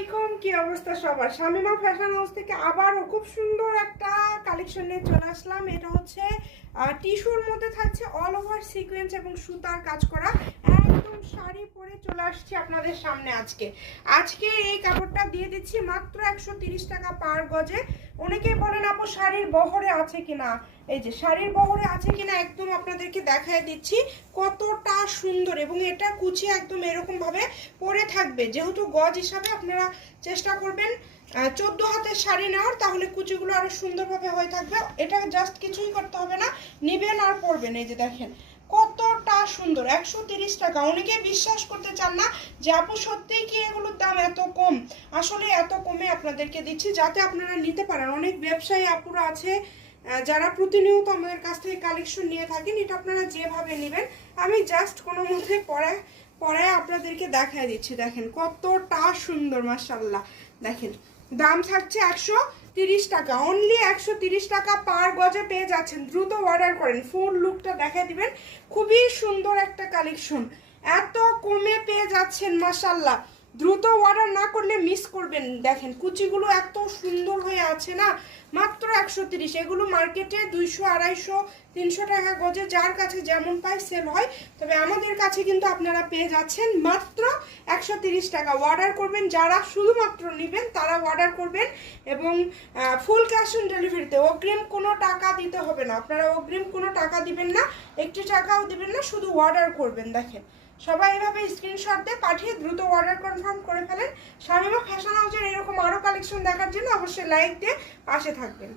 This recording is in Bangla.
আলাইকুম, কি অবস্থা সবার? শামিমা ফ্যাশন হাউস থেকে আবারও খুব সুন্দর একটা কালেকশন নিয়ে চলে আসলাম। এটা হচ্ছে টিস্যুর মধ্যে থাকছে অল ওভার সিকোয়েন্স এবং সুতার কাজ করা একদম শাড়ি পরে চলে আসছি আপনাদের সামনে। আজকে এই কাপড়টা দিয়ে দিচ্ছি মাত্র 130 টাকা পার গজে। অনেকেই বলেন আপু শাড়ির বহরে আছে কিনা, এই যে শাড়ির বহরে আছে কিনা একদম আপনাদেরকে দেখায় দিচ্ছি কতটা সুন্দর। এবং এটা কুচি একদম এরকম ভাবে পরে থাকবে, যেহেতু গজ হিসাবে আপনারা চেষ্টা করবেন 14 হাতের শাড়ি নেওয়ার, তাহলে কুচিগুলো আরো সুন্দরভাবে হয়ে থাকবে। এটা জাস্ট কিছুই করতে হবে না, নিবেন আর পরবেন। এই যে দেখেন কতটা সুন্দর, 130 টাকা। অনেকে বিশ্বাস করতে চান না যে আপু সত্যিই কি এগুলোর দাম এত কম। আসলে এত কমে আপনাদেরকে দিচ্ছি যাতে আপনারা নিতে পারেন। অনেক ব্যবসায়ী আপুরা আছে যারা প্রতিনিয়ত আমাদের কাছ থেকে কালেকশন নিয়ে থাকেন। এটা আপনারা যেভাবে নেবেন, আমি জাস্ট কোনো মধ্যে পরায় আপনাদেরকে দেখায় দিচ্ছি। দেখেন কতটা সুন্দর, মাশাআল্লাহ। দেখেন দাম থাকছে 130 টাকা, অনলি 130 টাকা পার গজে পেয়ে যাচ্ছেন। দ্রুত অর্ডার করেন, ফুল লুকটা দেখায় দিবেন। খুবই সুন্দর একটা কালেকশন, এত কমে পেয়ে যাচ্ছেন, মাশাআল্লাহ। দ্রুত অর্ডার না করলে মিস করবেন। দেখেন কুচিগুলো এত সুন্দর হয়ে আছে না, মাত্র 130। এগুলো মার্কেটে 200, 250, 300 টাকা গজে, যার কাছে যেমন পায় সেল হয়। তবে আমাদের কাছে কিন্তু আপনারা পেয়ে যাচ্ছেন মাত্র 130 টাকা। অর্ডার করবেন, যারা শুধুমাত্র নেবেন তারা অর্ডার করবেন। এবং ফুল ক্যাশ অন ডেলিভারিতে, অগ্রিম কোনো টাকা দিতে হবে না। আপনারা অগ্রিম কোনো টাকা দিবেন না, একটি টাকাও দিবেন না, শুধু অর্ডার করবেন। দেখেন সবাই এভাবে স্ক্রিনশট দিয়ে পাঠিয়ে দ্রুত অর্ডার কনফার্ম করে ফেলেন। শামিমা ফ্যাশন হাউসের এরকম আরও কালেকশন দেখার জন্য অবশ্যই লাইক দিয়ে পাশে থাকবেন।